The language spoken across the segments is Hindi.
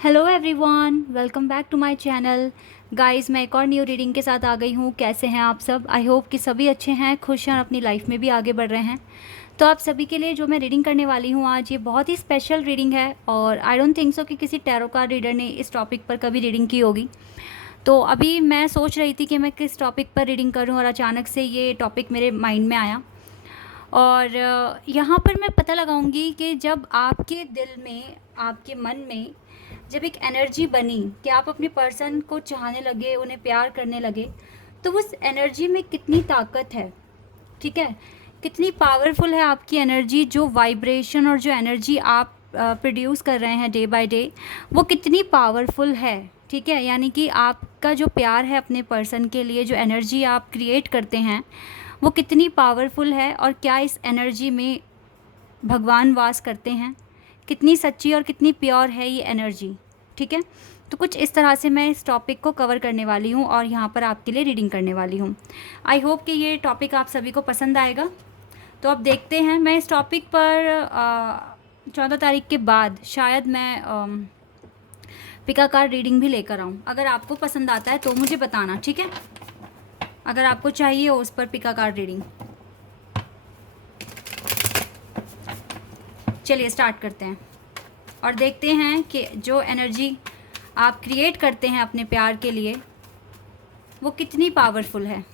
Hello everyone, welcome back to my channel. Guys, मैं एक और न्यू रीडिंग के साथ आ गई हूँ। कैसे हैं आप सब? आई होप कि सभी अच्छे हैं, खुश हैं और अपनी लाइफ में भी आगे बढ़ रहे हैं। तो आप सभी के लिए जो मैं रीडिंग करने वाली हूँ आज, ये बहुत ही स्पेशल रीडिंग है और आई डोंट थिंक सो कि किसी टैरो कार्ड रीडर ने इस टॉपिक पर कभी रीडिंग की होगी। तो अभी मैं सोच रही थी कि मैं किस टॉपिक पर रीडिंग करूँ और अचानक से ये टॉपिक मेरे माइंड में आया। और यहाँ पर मैं पता लगाऊंगी कि जब आपके दिल में, आपके मन में जब एक एनर्जी बनी कि आप अपने पर्सन को चाहने लगे, उन्हें प्यार करने लगे, तो उस एनर्जी में कितनी ताकत है। ठीक है, कितनी पावरफुल है आपकी एनर्जी, जो वाइब्रेशन और जो एनर्जी आप प्रोड्यूस कर रहे हैं डे बाय डे, वो कितनी पावरफुल है। ठीक है, यानी कि आपका जो प्यार है अपने पर्सन के लिए, जो एनर्जी आप क्रिएट करते हैं, वो कितनी पावरफुल है और क्या इस एनर्जी में भगवान वास करते हैं, कितनी सच्ची और कितनी प्योर है ये एनर्जी। ठीक है, तो कुछ इस तरह से मैं इस टॉपिक को कवर करने वाली हूँ और यहाँ पर आपके लिए रीडिंग करने वाली हूँ। आई होप कि ये टॉपिक आप सभी को पसंद आएगा। तो अब देखते हैं, मैं इस टॉपिक पर 14 तारीख के बाद शायद मैं पिका कार्ड रीडिंग भी लेकर आऊँ। अगर आपको पसंद आता है तो मुझे बताना, ठीक है? अगर आपको चाहिए हो उस पर पिका कार्ड रीडिंग। चलिए स्टार्ट करते हैं और देखते हैं कि जो एनर्जी आप क्रिएट करते हैं अपने प्यार के लिए, वो कितनी पावरफुल है।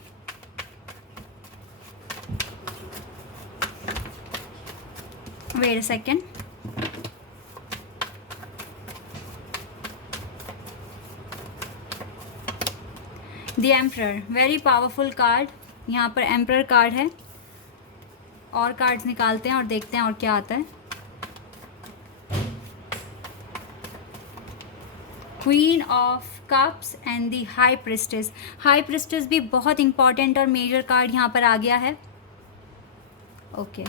Wait a second. The emperor, very powerful card. यहाँ पर एम्परर कार्ड है। और कार्ड्स निकालते हैं और देखते हैं और क्या आता है। Queen of cups and the high priestess. High priestess भी बहुत इंपॉर्टेंट और मेजर कार्ड यहाँ पर आ गया है। Okay,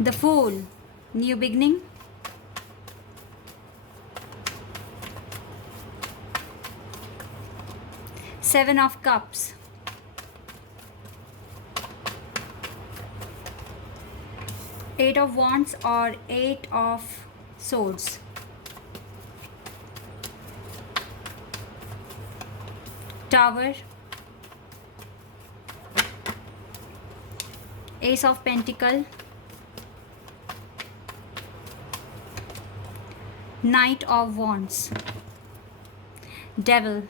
the fool, new beginning. Seven of cups, eight of wands और eight of swords. Tower, ace of pentacle, knight of wands, devil.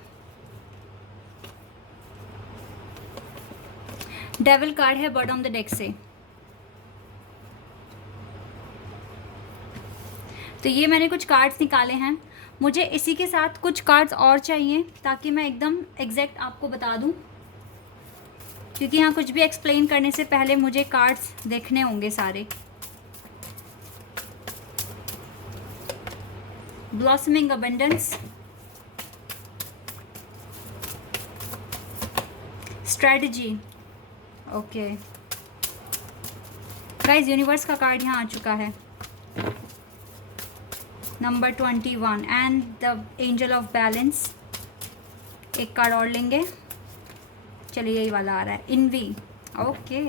Devil card है बॉटम ऑफ द डेक से। तो ये मैंने कुछ कार्ड्स निकाले हैं। मुझे इसी के साथ कुछ कार्ड्स और चाहिए ताकि मैं एकदम एग्जैक्ट आपको बता दूं, क्योंकि यहाँ कुछ भी एक्सप्लेन करने से पहले मुझे कार्ड्स देखने होंगे सारे। Blossoming abundance, strategy. Okay guys, universe का कार्ड यहाँ आ चुका है, number 21 and the angel of balance. एक कार्ड और लेंगे। चलिए, यही वाला आ रहा है, इनवी। ओके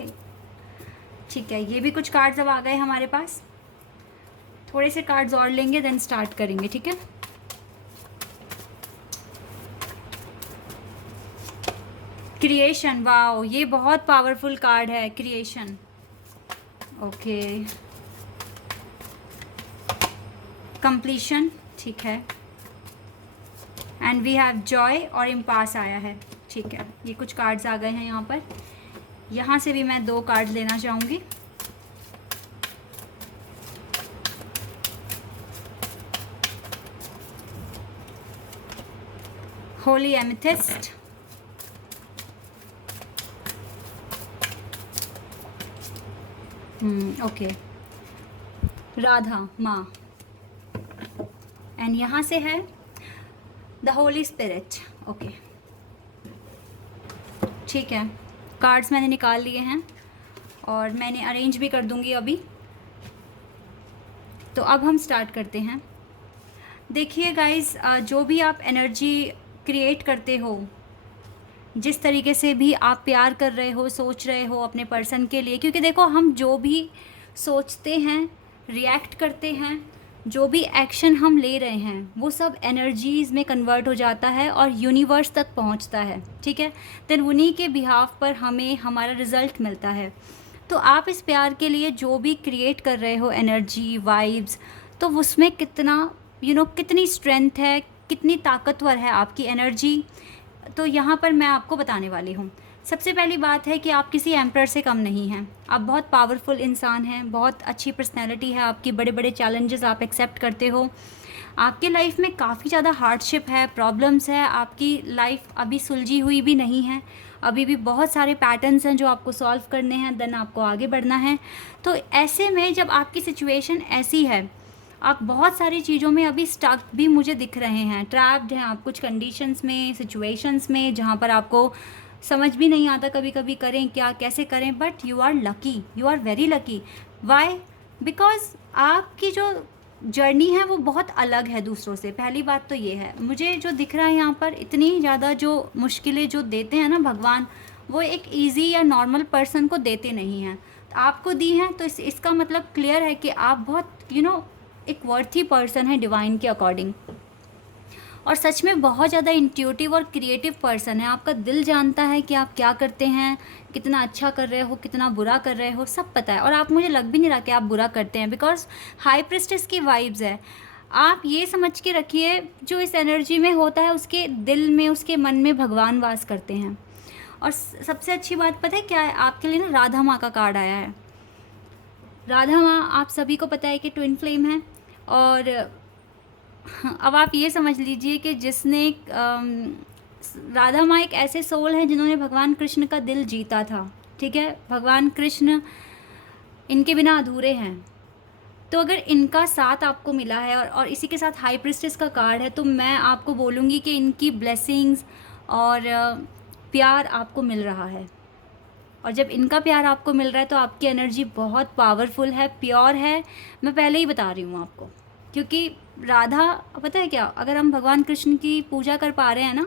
ठीक है, ये भी कुछ कार्ड्स अब आ गए हमारे पास। थोड़े से कार्ड्स और लेंगे देन स्टार्ट करेंगे, ठीक है? क्रिएशन, वाओ, ये बहुत पावरफुल कार्ड है, क्रिएशन। ओके, कंप्लीशन, ठीक है। एंड वी हैव जॉय और इम्पास आया है, ठीक है। ये कुछ कार्ड्स आ गए हैं यहाँ पर। यहाँ से भी मैं 2 कार्ड्स लेना चाहूँगी। होली एमेथिस्ट, ओके, राधा माँ। एंड यहाँ से है द होली स्पिरिट। ओके ठीक है, कार्ड्स मैंने निकाल लिए हैं और मैंने अरेंज भी कर दूंगी अभी। तो अब हम स्टार्ट करते हैं। देखिए गाइस, जो भी आप एनर्जी क्रिएट करते हो, जिस तरीके से भी आप प्यार कर रहे हो, सोच रहे हो अपने पर्सन के लिए, क्योंकि देखो हम जो भी सोचते हैं, रिएक्ट करते हैं, जो भी एक्शन हम ले रहे हैं वो सब एनर्जीज़ में कन्वर्ट हो जाता है और यूनिवर्स तक पहुंचता है, ठीक है। देन उन्हीं के बिहाफ पर हमें हमारा रिज़ल्ट मिलता है। तो आप इस प्यार के लिए जो भी क्रिएट कर रहे हो एनर्जी, वाइब्स, तो उसमें कितना कितनी स्ट्रेंथ है, कितनी ताकतवर है आपकी एनर्जी, तो यहाँ पर मैं आपको बताने वाली हूँ। सबसे पहली बात है कि आप किसी एम्पर से कम नहीं हैं। आप बहुत पावरफुल इंसान हैं, बहुत अच्छी पर्सनैलिटी है आपकी, बड़े बड़े चैलेंजेस आप एक्सेप्ट करते हो। आपके लाइफ में काफ़ी ज़्यादा हार्डशिप है, प्रॉब्लम्स है, आपकी लाइफ अभी सुलझी हुई भी नहीं है, अभी भी बहुत सारे पैटर्न्स हैं जो आपको सॉल्व करने हैं, देन आपको आगे बढ़ना है। तो ऐसे में जब आपकी सिचुएशन ऐसी है, आप बहुत सारी चीज़ों में अभी स्टक भी मुझे दिख रहे हैं, ट्रैप्ड हैं आप कुछ कंडीशंस में, सिचुएशंस में, जहाँ पर आपको समझ भी नहीं आता कभी कभी करें क्या, कैसे करें। But you are lucky, you are very lucky. Why? Because आपकी जो जर्नी है वो बहुत अलग है दूसरों से। पहली बात तो ये है, मुझे जो दिख रहा है यहाँ पर, इतनी ज़्यादा जो मुश्किलें जो देते हैं ना भगवान, वो एक इजी या नॉर्मल पर्सन को देते नहीं हैं। आपको दी हैं तो इसका मतलब क्लियर है कि आप बहुत एक वर्थी पर्सन है डिवाइन के अकॉर्डिंग, और सच में बहुत ज़्यादा इंट्यूटिव और क्रिएटिव पर्सन है। आपका दिल जानता है कि आप क्या करते हैं, कितना अच्छा कर रहे हो, कितना बुरा कर रहे हो, सब पता है। और आप, मुझे लग भी नहीं रहा कि आप बुरा करते हैं, बिकॉज हाई प्रिस्टेस की वाइब्स है। आप ये समझ के रखिए, जो इस एनर्जी में होता है उसके दिल में, उसके मन में भगवान वास करते हैं। और सबसे अच्छी बात पता है क्या है, आपके लिए ना राधा माँ का कार्ड आया है। राधा माँ आप सभी को पता है कि ट्विन फ्लेम है। और अब आप ये समझ लीजिए कि जिसने राधा माँ एक ऐसे सोल हैं जिन्होंने भगवान कृष्ण का दिल जीता था, ठीक है। भगवान कृष्ण इनके बिना अधूरे हैं। तो अगर इनका साथ आपको मिला है और इसी के साथ हाई प्रिस्टेस का कार्ड है, तो मैं आपको बोलूँगी कि इनकी ब्लेसिंग्स और प्यार आपको मिल रहा है। और जब इनका प्यार आपको मिल रहा है तो आपकी एनर्जी बहुत पावरफुल है, प्योर है। मैं पहले ही बता रही हूँ आपको, क्योंकि राधा, पता है क्या, अगर हम भगवान कृष्ण की पूजा कर पा रहे हैं ना,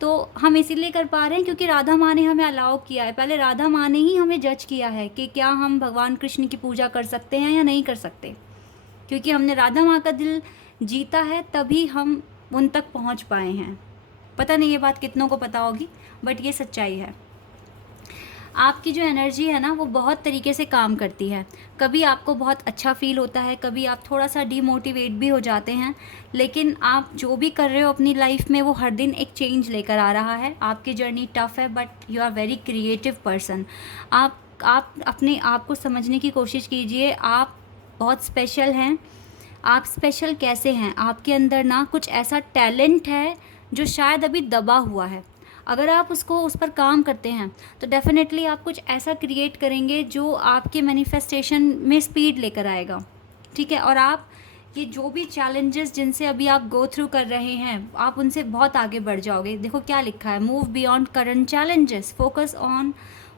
तो हम इसीलिए कर पा रहे हैं क्योंकि राधा माँ ने हमें अलाउ किया है। पहले राधा माँ ने ही हमें जज किया है कि क्या हम भगवान कृष्ण की पूजा कर सकते हैं या नहीं कर सकते। क्योंकि हमने राधा माँ का दिल जीता है, तभी हम उन तक पहुँच पाए हैं। पता नहीं ये बात कितनों को पता होगी, बट ये सच्चाई है। आपकी जो एनर्जी है ना, वो बहुत तरीके से काम करती है। कभी आपको बहुत अच्छा फील होता है, कभी आप थोड़ा सा डीमोटिवेट भी हो जाते हैं, लेकिन आप जो भी कर रहे हो अपनी लाइफ में वो हर दिन एक चेंज लेकर आ रहा है। आपकी जर्नी टफ़ है, but you are very creative person. आप अपने आप को समझने की कोशिश कीजिए। आप बहुत स्पेशल हैं। आप स्पेशल कैसे हैं? आपके अंदर ना कुछ ऐसा टैलेंट है जो शायद अभी दबा हुआ है। अगर आप उस पर काम करते हैं तो डेफ़िनेटली आप कुछ ऐसा क्रिएट करेंगे जो आपके मैनिफेस्टेशन में स्पीड लेकर आएगा, ठीक है। और आप ये जो भी चैलेंजेस जिनसे अभी आप गो थ्रू कर रहे हैं, आप उनसे बहुत आगे बढ़ जाओगे। देखो क्या लिखा है, move beyond current challenges, focus on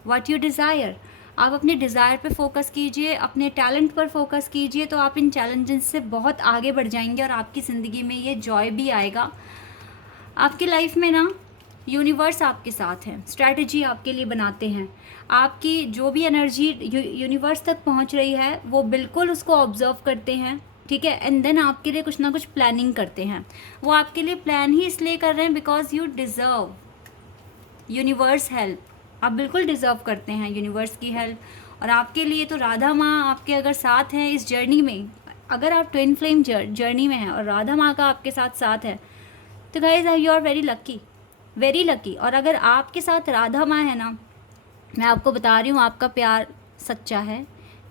what you desire. आप अपने डिज़ायर पे फोकस कीजिए, अपने टैलेंट पर फोकस कीजिए, तो आप इन चैलेंजेस से बहुत आगे बढ़ जाएंगे और आपकी ज़िंदगी में ये जॉय भी आएगा। आपकी लाइफ में ना यूनिवर्स आपके साथ है, स्ट्रैटेजी आपके लिए बनाते हैं। आपकी जो भी एनर्जी यूनिवर्स तक पहुंच रही है, वो बिल्कुल उसको ऑब्जर्व करते हैं, ठीक है। एंड देन आपके लिए कुछ ना कुछ प्लानिंग करते हैं। वो आपके लिए प्लान ही इसलिए कर रहे हैं because you deserve universe help. आप बिल्कुल डिज़र्व करते हैं यूनिवर्स की हेल्प। और आपके लिए तो राधा माँ आपके अगर साथ हैं इस जर्नी में, अगर आप ट्विन फ्लेम जर्नी में हैं और राधा माँ का आपके साथ है, तो guys you are very lucky, very lucky. और अगर आपके साथ राधा माँ है ना, मैं आपको बता रही हूँ, आपका प्यार सच्चा है,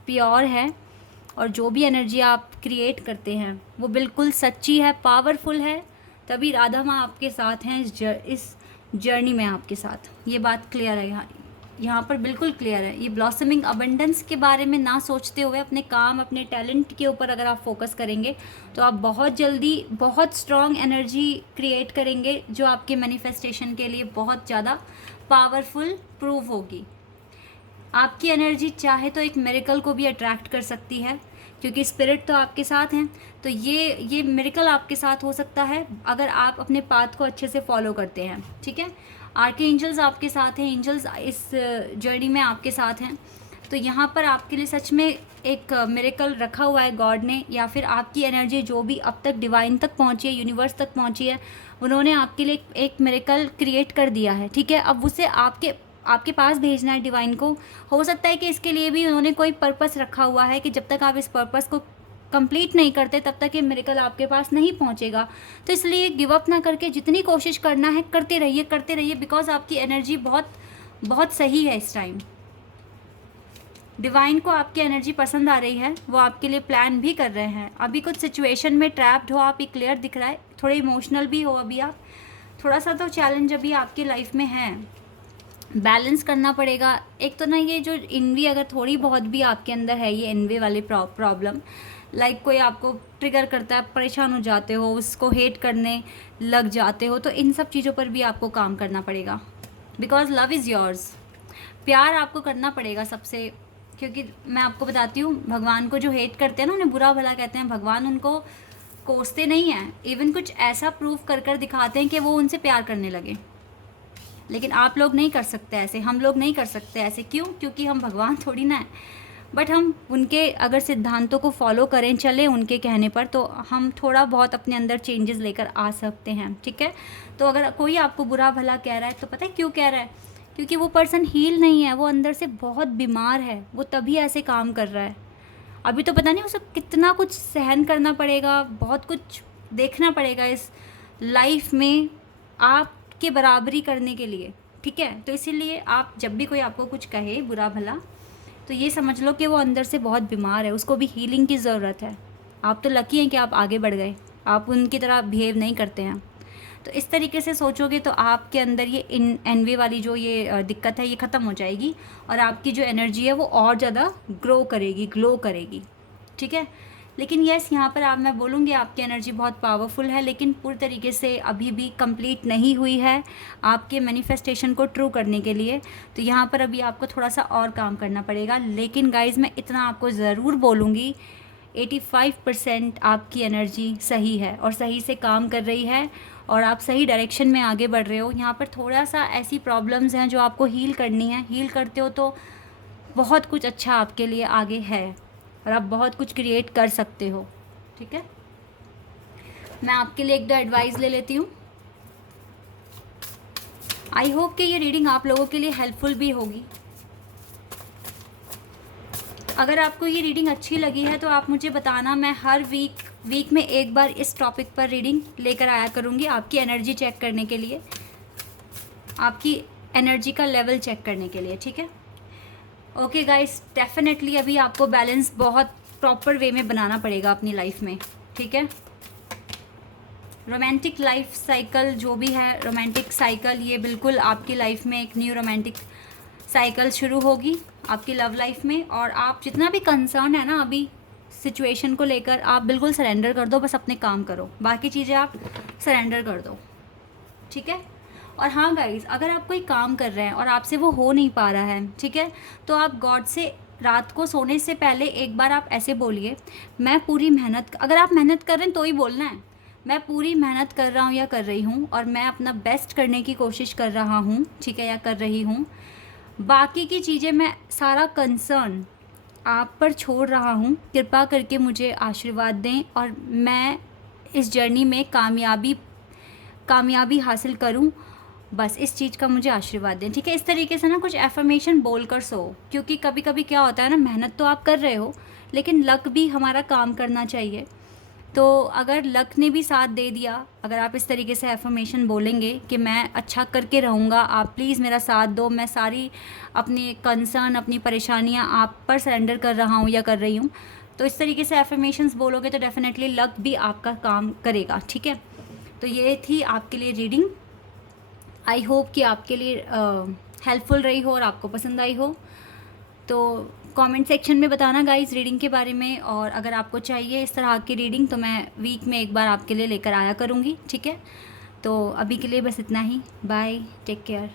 प्योर है, और जो भी एनर्जी आप क्रिएट करते हैं वो बिल्कुल सच्ची है, पावरफुल है। तभी राधा माँ आपके साथ हैं इस जर्नी में आपके साथ। ये बात क्लियर है यहाँ पर, बिल्कुल क्लियर है। ये ब्लॉसमिंग अबंडेंस के बारे में ना सोचते हुए अपने काम, अपने टैलेंट के ऊपर अगर आप फोकस करेंगे तो आप बहुत जल्दी बहुत स्ट्रॉन्ग एनर्जी क्रिएट करेंगे, जो आपके मैनिफेस्टेशन के लिए बहुत ज़्यादा पावरफुल प्रूव होगी। आपकी एनर्जी चाहे तो एक मिरेकल को भी अट्रैक्ट कर सकती है, क्योंकि स्पिरिट तो आपके साथ हैं। तो ये मिरेकल आपके साथ हो सकता है अगर आप अपने पाथ को अच्छे से फॉलो करते हैं, ठीक है। आर्कएंजल्स आपके साथ हैं, एंजल्स इस जर्नी में आपके साथ हैं। तो यहाँ पर आपके लिए सच में एक मिरेकल रखा हुआ है गॉड ने, या फिर आपकी एनर्जी जो भी अब तक डिवाइन तक पहुँची है, यूनिवर्स तक पहुँची है, उन्होंने आपके लिए एक मिरेकल क्रिएट कर दिया है, ठीक है। अब उसे आपके पास भेजना है डिवाइन को। हो सकता है कि इसके लिए भी उन्होंने कोई पर्पस रखा हुआ है कि जब तक आप इस पर्पस को कंप्लीट नहीं करते तब तक ये मिरेकल आपके पास नहीं पहुंचेगा। तो इसलिए गिव अप ना करके जितनी कोशिश करना है करते रहिए, बिकॉज आपकी एनर्जी बहुत बहुत सही है इस टाइम। डिवाइन को आपकी एनर्जी पसंद आ रही है, वो आपके लिए प्लान भी कर रहे हैं। अभी कुछ सिचुएशन में ट्रैप्ड हो आप, ये क्लियर दिख रहा है, थोड़े इमोशनल भी हो अभी आप, थोड़ा सा तो चैलेंज अभी आपकी लाइफ में है, बैलेंस करना पड़ेगा। एक तो ना ये जो इन्वी अगर थोड़ी बहुत भी आपके अंदर है, ये इन्वी वाली प्रॉब्लम, लाइक कोई आपको ट्रिगर करता है, परेशान हो जाते हो, उसको हेट करने लग जाते हो, तो इन सब चीज़ों पर भी आपको काम करना पड़ेगा, बिकॉज लव इज़ योर्स। प्यार आपको करना पड़ेगा सबसे, क्योंकि मैं आपको बताती हूँ, भगवान को जो हेट करते हैं ना, उन्हें बुरा भला कहते हैं, भगवान उनको कोसते नहीं हैं, इवन कुछ ऐसा प्रूफ कर दिखाते हैं कि वो उनसे प्यार करने लगे। लेकिन आप लोग नहीं कर सकते ऐसे, हम लोग नहीं कर सकते ऐसे। क्यों? क्योंकि हम भगवान थोड़ी ना है। बट हम उनके अगर सिद्धांतों को फॉलो करें, चलें उनके कहने पर, तो हम थोड़ा बहुत अपने अंदर चेंजेस लेकर आ सकते हैं, ठीक है। तो अगर कोई आपको बुरा भला कह रहा है तो पता है क्यों कह रहा है? क्योंकि वो पर्सन हील नहीं है, वो अंदर से बहुत बीमार है, वो तभी ऐसे काम कर रहा है। अभी तो पता नहीं उसे कितना कुछ सहन करना पड़ेगा, बहुत कुछ देखना पड़ेगा इस लाइफ में आपके बराबरी करने के लिए, ठीक है। तो इसीलिए आप जब भी कोई आपको कुछ कहे बुरा भला, तो ये समझ लो कि वो अंदर से बहुत बीमार है, उसको भी हीलिंग की ज़रूरत है। आप तो लकी हैं कि आप आगे बढ़ गए, आप उनकी तरह बिहेव नहीं करते हैं। तो इस तरीके से सोचोगे तो आपके अंदर ये एनवी वाली जो ये दिक्कत है ये ख़त्म हो जाएगी, और आपकी जो एनर्जी है वो और ज़्यादा ग्लो करेगी, ठीक है। लेकिन यस, यहाँ पर आप मैं बोलूँगी आपकी एनर्जी बहुत पावरफुल है, लेकिन पूरी तरीके से अभी भी कंप्लीट नहीं हुई है आपके मैनिफेस्टेशन को ट्रू करने के लिए। तो यहाँ पर अभी आपको थोड़ा सा और काम करना पड़ेगा। लेकिन गाइज़, मैं इतना आपको ज़रूर बोलूँगी, 85% आपकी एनर्जी सही है और सही से काम कर रही है, और आप सही डायरेक्शन में आगे बढ़ रहे हो। यहाँ पर थोड़ा सा ऐसी प्रॉब्लम्स हैं जो आपको हील करनी है। हील करते हो तो बहुत कुछ अच्छा आपके लिए आगे है, और आप बहुत कुछ क्रिएट कर सकते हो, ठीक है। मैं आपके लिए एक दो एडवाइस ले लेती हूँ। आई होप कि ये रीडिंग आप लोगों के लिए हेल्पफुल भी होगी। अगर आपको ये रीडिंग अच्छी लगी है तो आप मुझे बताना, मैं हर वीक में एक बार इस टॉपिक पर रीडिंग लेकर आया करूँगी, आपकी एनर्जी चेक करने के लिए, आपकी एनर्जी का लेवल चेक करने के लिए, ठीक है। ओके गाइस, डेफिनेटली अभी आपको बैलेंस बहुत प्रॉपर वे में बनाना पड़ेगा अपनी लाइफ में, ठीक है। रोमांटिक लाइफ साइकिल जो भी है, रोमांटिक साइकिल, ये बिल्कुल आपकी लाइफ में एक न्यू रोमांटिक साइकिल शुरू होगी आपकी लव लाइफ में। और आप जितना भी कंसर्न है ना अभी सिचुएशन को लेकर, आप बिल्कुल सरेंडर कर दो, बस अपने काम करो, बाकी चीज़ें आप सरेंडर कर दो, ठीक है। और हाँ गाइस, अगर आप कोई काम कर रहे हैं और आपसे वो हो नहीं पा रहा है, ठीक है, तो आप गॉड से रात को सोने से पहले एक बार आप ऐसे बोलिए, मैं पूरी मेहनत, अगर आप मेहनत कर रहे हैं तो ही बोलना है, मैं पूरी मेहनत कर रहा हूँ या कर रही हूँ, और मैं अपना बेस्ट करने की कोशिश कर रहा हूँ, ठीक है, या कर रही हूँ। बाकी की चीज़ें, मैं सारा कंसर्न आप पर छोड़ रहा हूँ, कृपा करके मुझे आशीर्वाद दें और मैं इस जर्नी में कामयाबी हासिल करूँ, बस इस चीज़ का मुझे आशीर्वाद दें, ठीक है। इस तरीके से ना कुछ एफर्मेशन बोल कर सो, क्योंकि कभी कभी क्या होता है ना, मेहनत तो आप कर रहे हो लेकिन लक भी हमारा काम करना चाहिए। तो अगर लक ने भी साथ दे दिया, अगर आप इस तरीके से एफर्मेशन बोलेंगे कि मैं अच्छा करके रहूँगा, आप प्लीज़ मेरा साथ दो, मैं सारी अपनी कंसर्न, अपनी परेशानियाँ आप पर सरेंडर कर रहा हूँ या कर रही हूँ, तो इस तरीके से एफर्मेशंस बोलोगे तो डेफिनेटली लक भी आपका काम करेगा, ठीक है। तो ये थी आपके लिए रीडिंग। आई होप कि आपके लिए हेल्पफुल रही हो और आपको पसंद आई हो। तो कमेंट सेक्शन में बताना गाइस रीडिंग के बारे में, और अगर आपको चाहिए इस तरह की रीडिंग तो मैं वीक में एक बार आपके लिए लेकर आया करूँगी, ठीक है। तो अभी के लिए बस इतना ही, बाय, टेक केयर।